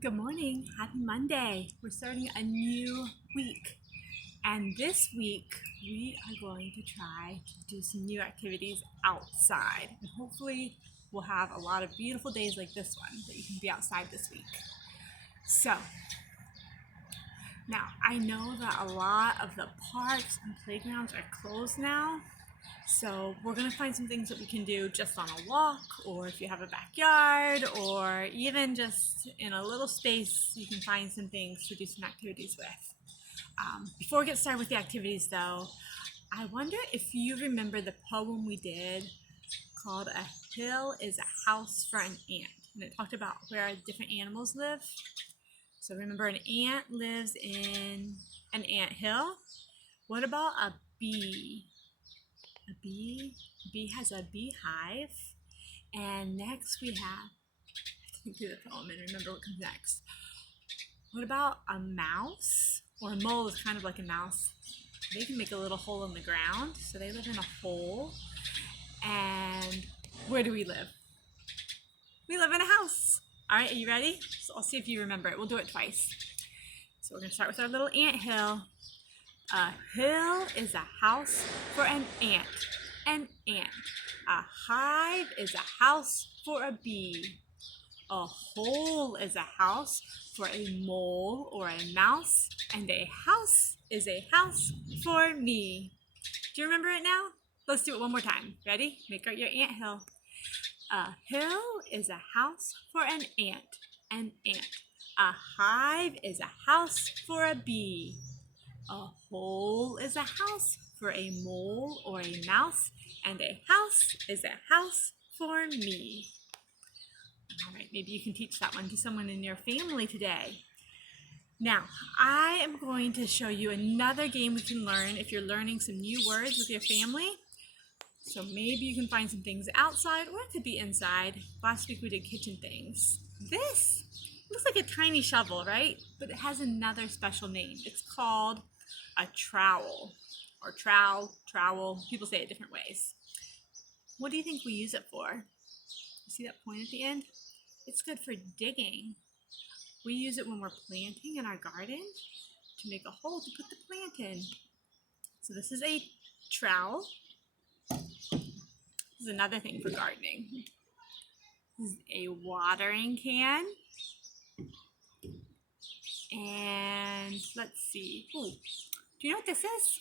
Good morning. Happy Monday. We're starting a new week. And this week, we are going to try to do some new activities outside. And hopefully, we'll have a lot of beautiful days like this one that you can be outside this week. So, now I know that a lot of the parks and playgrounds are closed now. So we're gonna find some things that we can do just on a walk, or if you have a backyard, or even just in a little space, you can find some things to do some activities with. Before we get started with the activities though, I wonder if you remember the poem we did called "A Hill is a House for an Ant." And it talked about where different animals live. So remember, an ant lives in an ant hill. What about a bee? A bee has a beehive. And next we have, I can think through the poem and remember what comes next. What about a mouse? Or a mole is kind of like a mouse. They can make a little hole in the ground, so they live in a hole. And where do we live? We live in a house. All right, are you ready? So I'll see if you remember it. We'll do it twice. So we're gonna start with our little ant hill. A hill is a house for an ant. An ant. A hive is a house for a bee. A hole is a house for a mole or a mouse. And a house is a house for me. Do you remember it now? Let's do it one more time. Ready? Make out your ant hill. A hill is a house for an ant. An ant. A hive is a house for a bee. A hole is a house for a mole or a mouse, and a house is a house for me. All right, maybe you can teach that one to someone in your family today. Now, I am going to show you another game we can learn if you're learning some new words with your family. So maybe you can find some things outside, or it could be inside. Last week we did kitchen things. This looks like a tiny shovel, right? But it has another special name. It's called a trowel, or trowel. People say it different ways. What do you think we use it for? You see that point at the end? It's good for digging. We use it when we're planting in our garden to make a hole to put the plant in. So this is a trowel. This is another thing for gardening. This is a watering can. And let's see. Ooh, do you know what this is?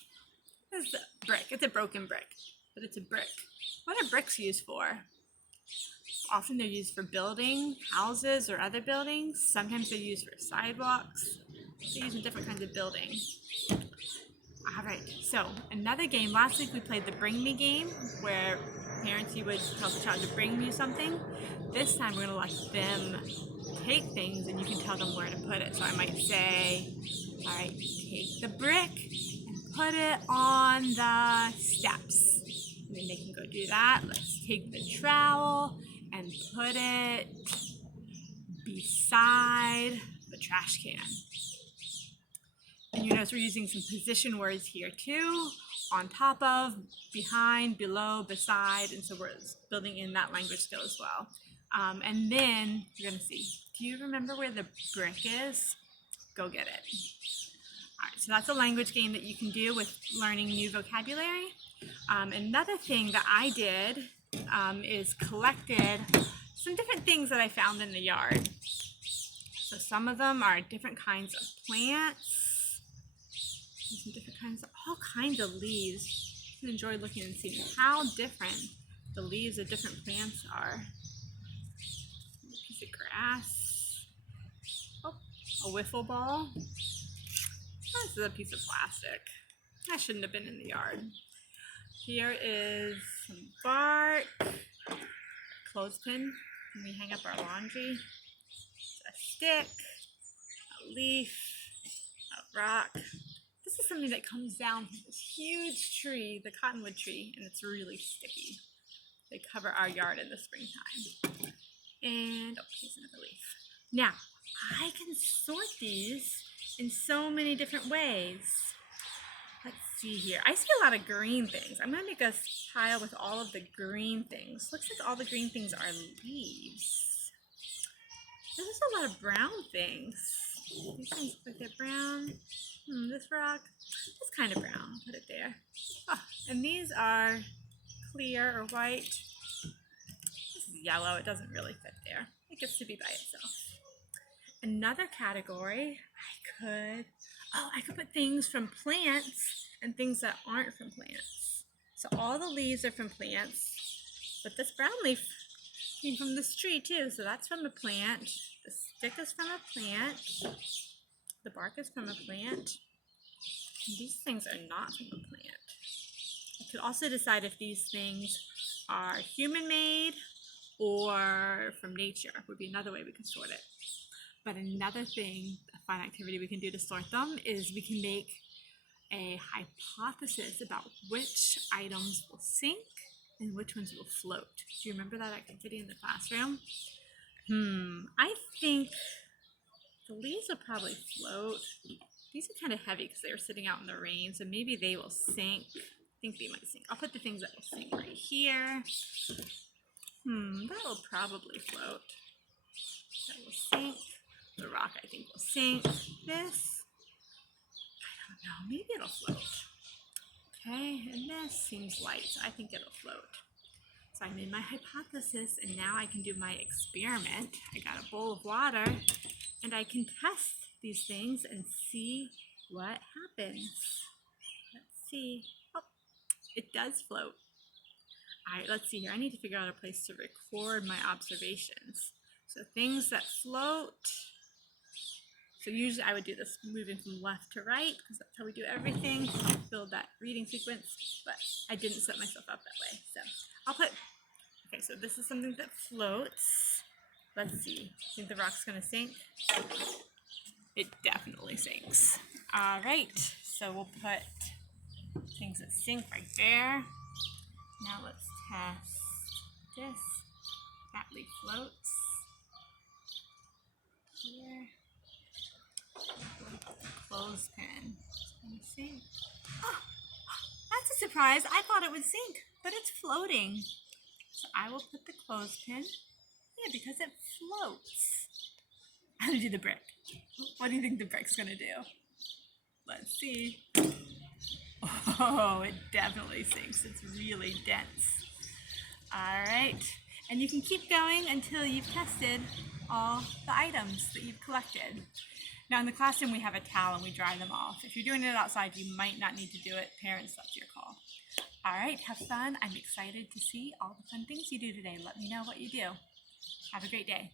This is a brick. It's a broken brick, but it's a brick. What are bricks used for? Often they're used for building houses or other buildings. Sometimes they're used for sidewalks. They're used in different kinds of building. All right, so another game. Last week we played the Bring Me game, where parents, you would tell the child to bring you something. This time we're gonna let them take things and you can tell them where to put it. So I might say, all right, take the brick and put it on the steps. And then they can go do that. Let's take the trowel and put it beside the trash can. And you notice we're using some position words here too. On top of, behind, below, beside, and so we're building in that language skill as well. And then you're gonna see, do you remember where the brick is? Go get it. All right, so that's a language game that you can do with learning new vocabulary. Another thing that I did is collected some different things that I found in the yard. So some of them are different kinds of plants, some different kinds of, all kinds of leaves. You can enjoy looking and seeing how different the leaves of different plants are. A piece of grass. Oh, a wiffle ball. This is a piece of plastic. That shouldn't have been in the yard. Here is some bark, a clothespin, and we hang up our laundry. A stick, a leaf, a rock. This is something that comes down from this huge tree, the cottonwood tree, and it's really sticky. They cover our yard in the springtime. And, oh, here's another leaf. Now, I can sort these in so many different ways. Let's see here. I see a lot of green things. I'm going to make a pile with all of the green things. Looks like all the green things are leaves. There's just a lot of brown things. These things look like they're brown. This rock, it's kind of brown. I'll put it there. Oh, and these are clear or white. This is yellow. It doesn't really fit there. It gets to be by itself. Another category, I could put things from plants and things that aren't from plants. So all the leaves are from plants, but this brown leaf came from this tree too. So that's from a plant. The stick is from a plant. The bark is from a plant. And these things are not from a plant. I could also decide if these things are human-made or from nature. Would be another way we could sort it. But another thing, a fun activity we can do to sort them is we can make a hypothesis about which items will sink and which ones will float. Do you remember that activity in the classroom? I think the leaves will probably float. These are kind of heavy because they were sitting out in the rain, so maybe they will sink. I think they might sink. I'll put the things that will sink right here. That will probably float. That will sink. The rock, I think, will sink. This, I don't know, maybe it'll float. Okay, and this seems light, so I think it'll float. So I made my hypothesis, and now I can do my experiment. I got a bowl of water, and I can test these things and see what happens. Let's see. Oh, it does float. All right, let's see here. I need to figure out a place to record my observations. So things that float. So usually I would do this moving from left to right because that's how we do everything. Build that reading sequence, but I didn't set myself up that way. So I'll put, okay, so this is something that floats. Let's see, think the rock's gonna sink? It definitely sinks. All right, so we'll put things that sink right there. Now let's test this. That leaf floats. Here. Clothespin. It's gonna sink. Oh, that's a surprise. I thought it would sink, but it's floating. So I will put the clothespin. Yeah, because it floats. I'm gonna do the brick. What do you think the brick's gonna do? Let's see. Oh, it definitely sinks. It's really dense. All right. And you can keep going until you've tested all the items that you've collected. Now in the classroom we have a towel and we dry them off. If you're doing it outside, you might not need to do it. Parents, that's your call. All right, have fun. I'm excited to see all the fun things you do today. Let me know what you do. Have a great day.